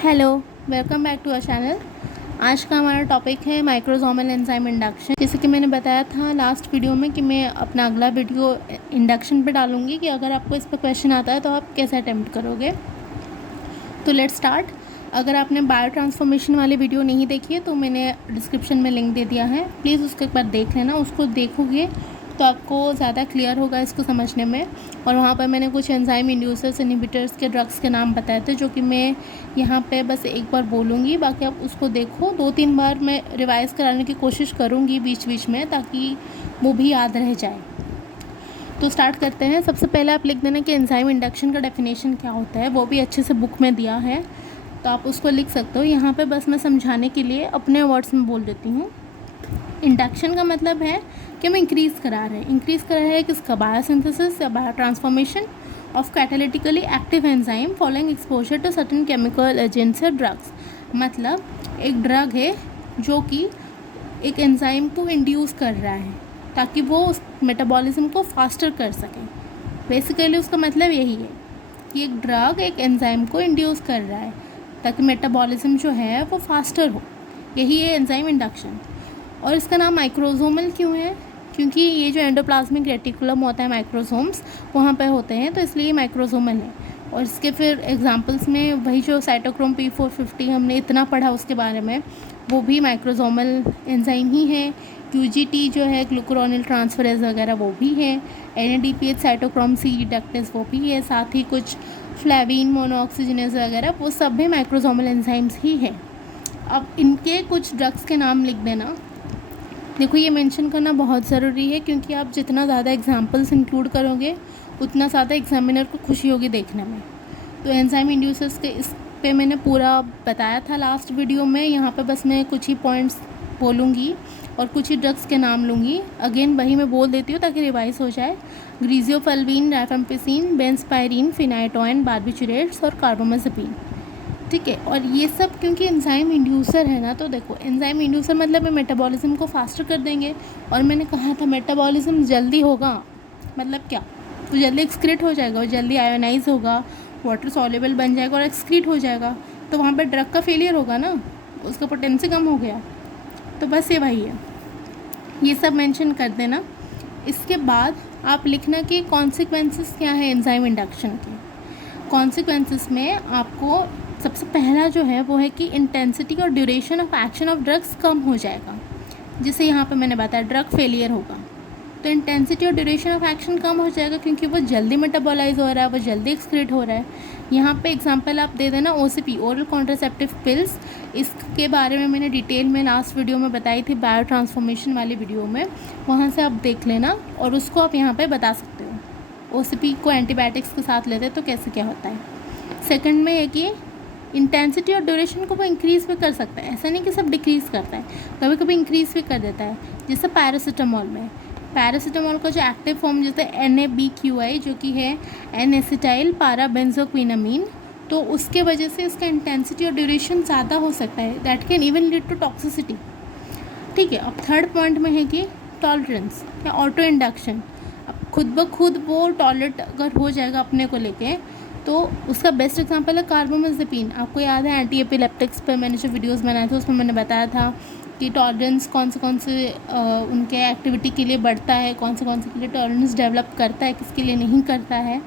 Hello, welcome back to our channel. आज का हमारा टॉपिक है माइक्रोसोमल एंजाइम इंडक्शन। जैसे कि मैंने बताया था लास्ट वीडियो में कि मैं अपना अगला वीडियो इंडक्शन पे डालूंगी कि अगर आपको इस पर क्वेश्चन आता है तो आप कैसे अटेम्प्ट करोगे। तो लेट्स स्टार्ट। अगर आपने बायो ट्रांसफॉर्मेशन वाली वीडियो नहीं देखी है तो मैंने डिस्क्रिप्शन में लिंक दे दिया है, प्लीज़ उसको एक बार देख लेना। उसको देखोगे तो आपको ज़्यादा क्लियर होगा इसको समझने में। और वहाँ पर मैंने कुछ एंजाइम इंड्यूसर्स इनहिबिटर्स के ड्रग्स के नाम बताए थे, जो कि मैं यहाँ पे बस एक बार बोलूँगी, बाकी आप उसको देखो। 2-3 बार मैं रिवाइज़ कराने की कोशिश करूँगी बीच बीच में, ताकि वो भी याद रह जाए। तो स्टार्ट करते हैं। सबसे पहले आप लिख देना कि एंजाइम इंडक्शन का डेफिनेशन क्या होता है, वो भी अच्छे से बुक में दिया है, तो आप उसको लिख सकते हो। यहाँ पे बस मैं समझाने के लिए अपने वर्ड्स में बोल देती हूँ। इंडक्शन का मतलब है कि हम इंक्रीज़ करा रहे हैं। इंक्रीज़ करा रहे हैं किसका? बायोसिंथेसिस या bio transformation of catalytically active enzyme following exposure to certain chemical agents या ड्रग्स। मतलब एक ड्रग है जो कि एक एंजाइम को इंड्यूस कर रहा है ताकि वो उस मेटाबॉलिज्म को फास्टर कर सके। बेसिकली उसका मतलब यही है कि एक ड्रग एक एंजाइम को इंड्यूस कर रहा है ताकि मेटाबॉलिज्म जो है वो फास्टर हो। यही है एंजाइम इंडक्शन। और इसका नाम माइक्रोसोमल क्यों है? क्योंकि ये जो एंडोप्लाज्मिक रेटिकुलम होता है, माइक्रोसोम्स वहाँ पे होते हैं, तो इसलिए माइक्रोसोमल है। और इसके फिर एग्जांपल्स में वही जो साइटोक्रोम P450 हमने इतना पढ़ा उसके बारे में, वो भी माइक्रोसोमल एंजाइम ही है। QGT जो है ग्लूकुरोनिल ट्रांसफरेज वगैरह वो भी है। NADPH साइटोक्रोम C रिडक्टेज वो भी है। साथ ही कुछ फ्लेविन मोनोऑक्सीजनेज वगैरह वो सब भी माइक्रोसोमल एंजाइम्स ही है। अब इनके कुछ ड्रग्स के नाम लिख देना। देखो, ये मेंशन करना बहुत ज़रूरी है, क्योंकि आप जितना ज़्यादा एग्जांपल्स इंक्लूड करोगे उतना ज़्यादा एग्जामिनर को खुशी होगी देखने में। तो एंजाइम इंड्यूसर्स के इस पे मैंने पूरा बताया था लास्ट वीडियो में। यहाँ पे बस मैं कुछ ही पॉइंट्स बोलूँगी और कुछ ही ड्रग्स के नाम लूँगी। अगेन वही मैं बोल देती हूँ ताकि रिवाइज हो जाए। ग्रीजियोफल्वीन, राफेम्पिसिन, बेंजपायरिन, फिनाइटोइन, बार्बिचुरेट्स और कार्बामाज़ेपिन। ठीक है। और ये सब क्योंकि एंजाइम इंड्यूसर है ना, तो देखो एंजाइम इंड्यूसर मतलब मेटाबॉलिज्म को फास्टर कर देंगे। और मैंने कहा था मेटाबॉलिज्म जल्दी होगा, मतलब क्या? तो जल्दी एक्सक्रीट हो जाएगा, और जल्दी आयोनाइज होगा, वाटर सॉल्युबल बन जाएगा और एक्सक्रीट हो जाएगा। तो वहाँ पर ड्रग का फेलियर होगा ना, उसका पोटेंसी कम हो गया। तो बस ये वही है, ये सब मेंशन कर देना। इसके बाद आप लिखना कि कॉन्सिक्वेंसेस क्या है एंजाइम इंडक्शन के। कॉन्सिक्वेंसेस में आपको सबसे पहला जो है वो है कि इंटेंसिटी और duration of action of drugs कम हो जाएगा। जिसे यहाँ पे मैंने बताया ड्रग फेलियर होगा, तो इंटेंसिटी और ड्यूरेशन ऑफ एक्शन कम हो जाएगा, क्योंकि वो जल्दी मेटाबॉलाइज हो रहा है, वो जल्दी एक्सक्रीट हो रहा है। यहाँ पे एग्जांपल आप दे देना OCP, ओरल कॉन्ट्रासेप्टिव पिल्स। इसके बारे में मैंने डिटेल में लास्ट वीडियो में बताई थी, बायो ट्रांसफॉर्मेशन वाली वीडियो में, वहाँ से आप देख लेना और उसको आप यहाँ पर बता सकते हो। OCP को एंटीबायोटिक्स के साथ लेते तो कैसे क्या होता है। सेकेंड में है कि इंटेंसिटी और ड्यूरेशन को वो इंक्रीज़ भी कर सकता है, ऐसा नहीं कि सब डिक्रीज़ करता है, कभी कभी इंक्रीज़ भी कर देता है। जैसे पैरासीटामोल में, पैरासीटामोल का जो एक्टिव फॉर्म जैसे NABQI जो कि है N-एसिटाइल पाराबेंजोक्विनामीन, तो उसके वजह से इसका इंटेंसिटी और ड्यूरेशन ज़्यादा हो सकता है, that can even lead to toxicity. ठीक है। अब थर्ड पॉइंट में है कि टॉलरेंस या ऑटो इंडक्शन। अब खुद ब खुद वो टॉलरेट अगर हो जाएगा अपने को लेके, तो उसका बेस्ट एग्जांपल है कार्बामाज़ेपिन। आपको याद है एंटी एपिलेप्टिक्स पर मैंने जो वीडियोस बनाए थे उसमें मैंने बताया था कि टॉलरेंस कौन से उनके एक्टिविटी के लिए बढ़ता है, कौन से के लिए टॉलरेंस डेवलप करता है, किसके लिए नहीं करता है।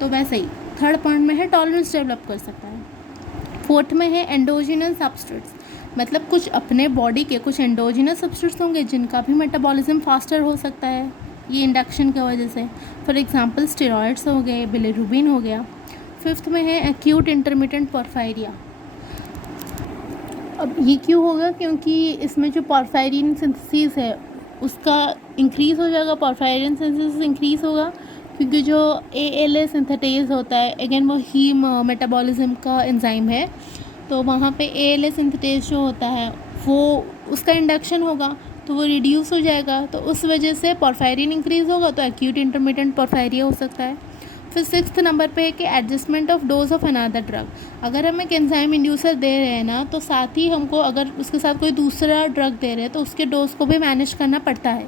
तो वैसे ही थर्ड पॉइंट में है टॉलरेंस डेवलप कर सकता है। फोर्थ में है एंडोजिनस सब्सट्रेट्स, मतलब कुछ अपने बॉडी के कुछ एंडोजिनस सब्सट्रेट्स होंगे जिनका भी मेटाबॉलिज्म फास्टर हो सकता है ये इंडक्शन की वजह से। फॉर एग्जांपल स्टेरॉइड्स हो गए, बिलिरुबिन हो गया। फिफ्थ में है एक्यूट इंटरमिटेंट पोर्फायरिया। अब ये क्यों होगा? क्योंकि इसमें जो पोर्फायरिन सिंथेसिस है उसका इंक्रीज़ हो जाएगा, पोर्फायरिन सिंथेसिस इंक्रीज़ होगा, क्योंकि जो ALA सिंथेटेज होता है, अगेन वो हीम मेटाबॉलिज्म का एंजाइम है, तो वहाँ पे ALA सिंथेटेज जो होता है वो उसका इंडक्शन होगा, तो वो रिड्यूस हो जाएगा, तो उस वजह से पोर्फायरिन इंक्रीज़ होगा, तो एक्यूट इंटरमिटेंट पोर्फायरिया हो सकता है। फिर सिक्स्थ नंबर पे है कि adjustment of dose of another drug. अगर हम एक एंजाइम इंड्यूसर दे रहे हैं ना, तो साथ ही हमको अगर उसके साथ कोई दूसरा ड्रग दे रहे हैं तो उसके डोज को भी मैनेज करना पड़ता है,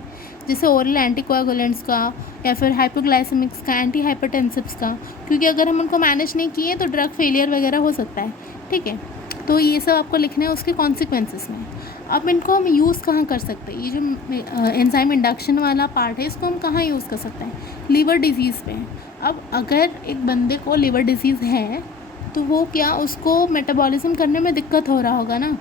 जैसे ओरल एंटीकोएगुलेंट्स का या फिर हाइपोग्लाइसेमिक्स का, एंटी हाइपरटेंसिव्स का, क्योंकि अगर हम उनको मैनेज नहीं किए तो ड्रग फेलियर वगैरह हो सकता है। ठीक है। तो ये सब आपको लिखना है उसके कॉन्सिक्वेंसेस में। अब इनको हम यूज़ कहाँ कर सकते हैं, ये जो एंजाइम इंडक्शन वाला पार्ट है इसको हम कहाँ यूज़ कर सकते हैं, लीवर डिजीज़ पे। अब अगर एक बंदे को लीवर डिजीज़ है तो वो क्या, उसको मेटाबॉलिज्म करने में दिक्कत हो रहा होगा ना,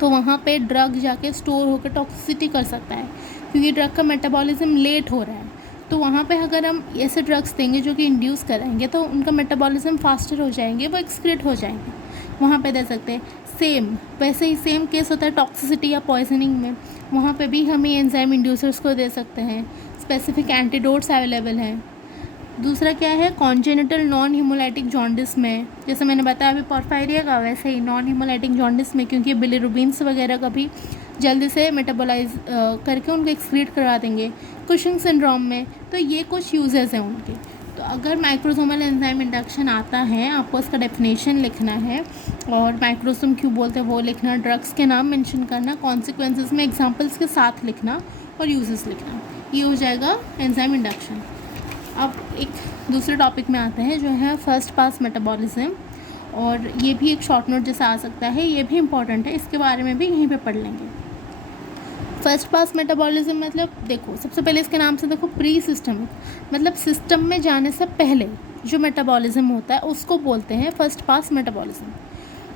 तो वहाँ पे ड्रग जाके स्टोर होकर टॉक्सिसिटी कर सकता है, क्योंकि ड्रग का मेटाबॉलिज्म लेट हो रहा है। तो वहाँ पे अगर हम ऐसे ड्रग्स देंगे जो कि इंड्यूस कराएंगे तो उनका मेटाबॉलिज्म फास्टर हो जाएंगे, वो एक्सक्रीट हो जाएंगे, वहाँ पे दे सकते हैं। सेम वैसे ही सेम केस होता है टॉक्सिसिटी या पॉइजनिंग में, वहाँ पे भी हम ये एंजाइम इंड्यूसर्स को दे सकते हैं। स्पेसिफिक एंटीडोट्स अवेलेबल हैं। दूसरा क्या है, कॉन्जेनिटल नॉन हीमोलाइटिक जॉन्डिस में, जैसे मैंने बताया अभी पोर्फायरिया का, वैसे ही नॉन हीमोलाइटिक जॉन्डिस में, क्योंकि बिलिरुबिन्स वगैरह का भी जल्दी से मेटाबोलाइज करके उनको एक्सक्रीट करवा देंगे। कुशिंग सिंड्रोम में, तो ये कुछ यूजेस हैं उनके। तो अगर माइक्रोसोमल एंजाइम इंडक्शन आता है, आपको उसका डेफिनेशन लिखना है और माइक्रोसोम क्यों बोलते हैं वो लिखना, ड्रग्स के नाम मेंशन करना, कॉन्सिक्वेंसेस में एग्जांपल्स के साथ लिखना और यूजेस लिखना, ये हो जाएगा एंजाइम इंडक्शन। अब एक दूसरे टॉपिक में आते हैं जो है फर्स्ट पास मेटाबॉलिज्म, और ये भी एक शॉर्ट नोट जैसा आ सकता है, ये भी इम्पॉर्टेंट है, इसके बारे में भी यहीं पे पढ़ लेंगे। फर्स्ट पास मेटाबॉलिज्म मतलब देखो, सबसे पहले इसके नाम से देखो, प्री सिस्टमिक, मतलब सिस्टम में जाने से पहले जो मेटाबॉलिज्म होता है उसको बोलते हैं फर्स्ट पास मेटाबॉलिज्म।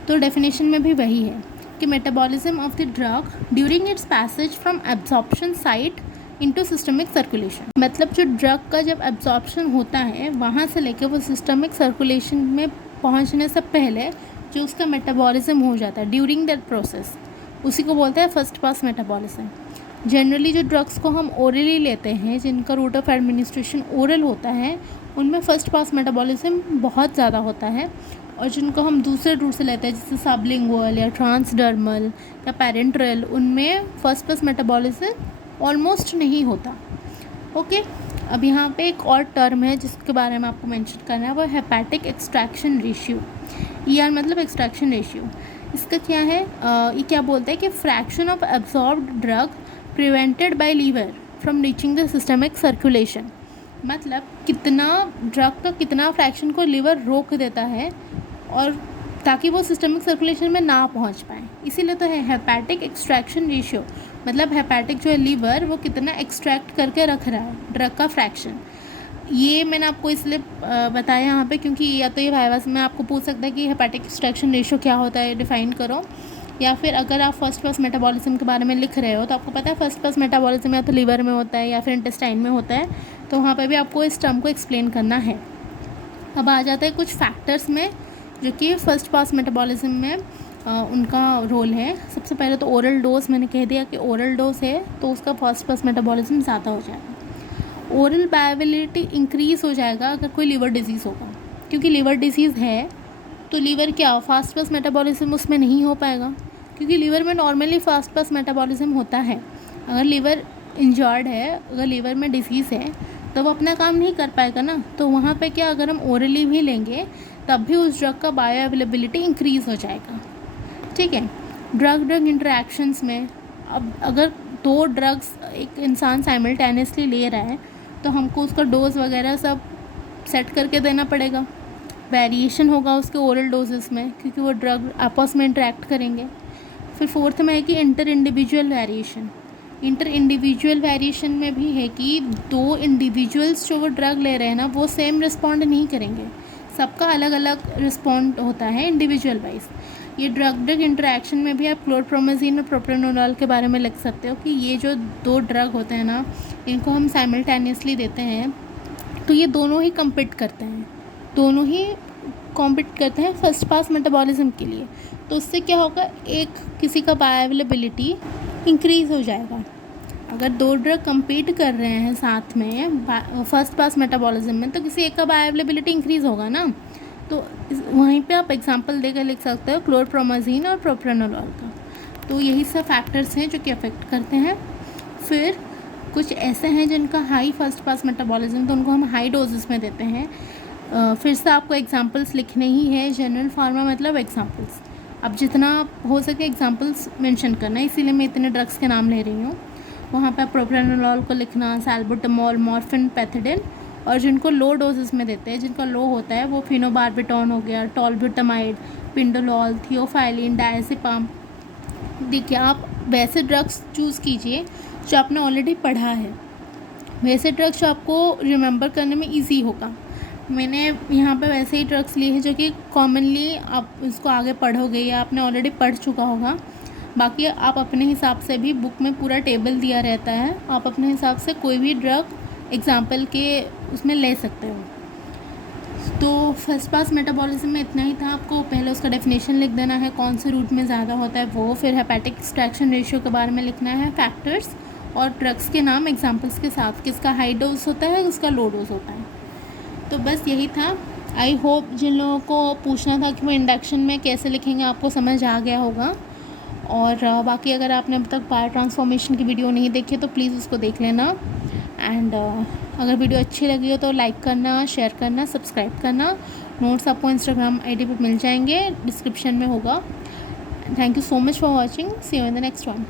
तो डेफिनेशन में भी वही है कि metabolism of the drug during its passage from absorption site into systemic circulation, मतलब जो ड्रग का जब एब्जॉर्प्शन होता है वहाँ से लेकर वो सिस्टमिक सर्कुलेशन में पहुँचने से पहले जो उसका मेटाबॉलिज्म हो जाता है ड्यूरिंग दैट प्रोसेस, उसी को बोलते हैं फर्स्ट पास मेटाबॉलिज्म। जनरली जो ड्रग्स को हम ओरली लेते हैं, जिनका रूट ऑफ एडमिनिस्ट्रेशन ओरल होता है, उनमें फ़र्स्ट पास मेटाबॉलिज्म बहुत ज़्यादा होता है, और जिनको हम दूसरे रूट से लेते हैं जैसे सबलिंगुअल या ट्रांसडर्मल या पैरेंट्रल, उनमें फर्स्ट पास मेटाबॉलिज्म ऑलमोस्ट नहीं होता। ओके, अब यहाँ पे एक और टर्म है जिसके बारे में आपको मेंशन करना है, वो हेपेटिक एक्सट्रैक्शन रेशियो। ER मतलब एक्सट्रैक्शन रेशियो। इसका क्या है, ये क्या बोलता है कि fraction of absorbed drug prevented by liver from reaching the systemic circulation, मतलब कितना ड्रग का कितना फ्रैक्शन को लीवर रोक देता है और ताकि वो सिस्टमिक सर्कुलेशन में ना पहुंच पाए, इसीलिए तो है हेपेटिक एक्सट्रैक्शन रेशियो, मतलब हेपेटिक जो है लीवर वो कितना एक्सट्रैक्ट करके रख रहा है ड्रग का फ्रैक्शन। ये मैंने आपको इसलिए बताया यहाँ पे क्योंकि या तो ये वाइवास में आपको पूछ सकता है कि हेपेटिक एक्सट्रैक्शन रेशियो क्या होता है, डिफाइन करो, या फिर अगर आप फर्स्ट पास मेटाबॉलिज्म के बारे में लिख रहे हो तो आपको पता है फर्स्ट पास मेटाबॉलिज्म या तो लीवर में होता है या फिर इंटेस्टाइन में होता है, तो वहाँ पर भी आपको इस टर्म को एक्सप्लेन करना है। अब आ जाता है कुछ फैक्टर्स में जो कि फर्स्ट पास मेटाबॉलिज्म में उनका रोल है। सबसे पहले तो ओरल डोज, मैंने कह दिया कि ओरल डोज है तो उसका फर्स्ट पास मेटाबॉलिज्म ज़्यादा हो जाएगा। ओरल बायोअवेलेबिलिटी इंक्रीज़ हो जाएगा अगर कोई लीवर डिजीज़ होगा, क्योंकि लीवर डिजीज़ है तो लीवर क्या फास्ट पास मेटाबॉलिज्म उसमें नहीं हो पाएगा, क्योंकि लीवर में नॉर्मली फास्ट पास मेटाबॉलिज्म होता है। अगर लीवर इंजर्ड है, अगर लीवर में डिजीज़ है तो वो अपना काम नहीं कर पाएगा ना, तो वहाँ पे क्या अगर हम ओरली भी लेंगे तब भी उस ड्रग का बायो अवेलेबिलिटी इंक्रीज़ हो जाएगा। ठीक है, ड्रग ड्रग इंटरेक्शंस में, अब अगर दो ड्रग्स एक इंसान साइमल्टेनियसली ले रहा है तो हमको उसका डोज वगैरह सब सेट करके देना पड़ेगा, वेरिएशन होगा उसके ओरल डोजेस में क्योंकि वो ड्रग आपस में इंटरेक्ट करेंगे। फिर फोर्थ में है कि inter individual variation. Inter individual variation में भी है कि दो इंडिविजुअल्स जो वो ड्रग ले रहे हैं ना वो सेम रिस्पॉन्ड नहीं करेंगे, सबका अलग अलग रिस्पॉन्ड होता है इंडिविजुअल वाइज। ये ड्रग ड्रग इंटरेक्शन में भी आप क्लोरप्रोमाजीन और प्रोप्रानोलॉल के बारे में लिख सकते हो कि ये जो दो ड्रग होते हैं ना इनको हम साइमल्टेनियसली देते हैं तो ये दोनों ही कम्पीट करते हैं, दोनों ही कॉम्पीट करते हैं फर्स्ट पास मेटाबॉलिज्म के लिए। तो उससे क्या होगा, एक किसी का बायोअवेलेबिलिटी इंक्रीज़ हो जाएगा। अगर दो ड्रग कम्पीट कर रहे हैं साथ में फर्स्ट पास मेटाबॉलिज्म में तो किसी एक का बायोअवेलेबिलिटी इंक्रीज़ होगा ना, तो वहीं पे आप एग्जांपल देकर लिख सकते हो क्लोरप्रोमाजीन और प्रोप्रानोलॉल का। तो यही सब फैक्टर्स हैं जो कि अफेक्ट करते हैं। फिर कुछ ऐसे हैं जिनका हाई फर्स्ट पास मेटाबॉलिज्म, तो उनको हम हाई डोजेस में देते हैं। फिर से आपको एग्जांपल्स लिखने ही है, जनरल फार्मा मतलब एग्जांपल्स, अब जितना हो सके एग्जांपल्स मेंशन करना, इसीलिए मैं इतने ड्रग्स के नाम ले रही हूँ। वहाँ पे प्रोप्रानोलॉल को लिखना, सैल्बुटामॉल, मॉर्फिन, पैथिडिन, और जिनको लो डोजेस में देते हैं, जिनका लो होता है वो फिनोबार्बिटॉन हो गया, टॉलब्यूटामाइड, पिंडोलॉल, थियोफाइलिन, डायज़ेपाम। देखिए, आप वैसे ड्रग्स चूज़ कीजिए जो आपने ऑलरेडी पढ़ा है, वैसे ड्रग्स जो आपको रिमेंबर करने में इजी होगा। मैंने यहाँ पे वैसे ही ड्रग्स लिए हैं जो कि कॉमनली आप इसको आगे पढ़ोगे या आपने ऑलरेडी पढ़ चुका होगा। बाकी आप अपने हिसाब से भी, बुक में पूरा टेबल दिया रहता है, आप अपने हिसाब से कोई भी ड्रग एग्जाम्पल के उसमें ले सकते हो। तो फर्स्ट पास मेटाबॉलिज्म में इतना ही था। आपको पहले उसका डेफिनेशन लिख देना है, कौन से रूट में ज़्यादा होता है वो, फिर हेपेटिक एक्सट्रैक्शन रेशियो के बारे में लिखना है, फैक्टर्स और ड्रग्स के नाम एग्जांपल्स के साथ, किसका हाई डोज होता है, किसका लो डोज होता है। तो बस यही था। आई होप जिन लोगों को पूछना था कि वो इंडक्शन में कैसे लिखेंगे, आपको समझ आ गया होगा। और बाकी अगर आपने अब तक बायो ट्रांसफॉर्मेशन की वीडियो नहीं देखी तो प्लीज़ उसको देख लेना। एंड अगर वीडियो अच्छी लगी हो तो लाइक करना, शेयर करना, सब्सक्राइब करना। नोट्स आपको इंस्टाग्राम आईडी पे मिल जाएंगे, डिस्क्रिप्शन में होगा। Thank you so much for watching. See you in the next one.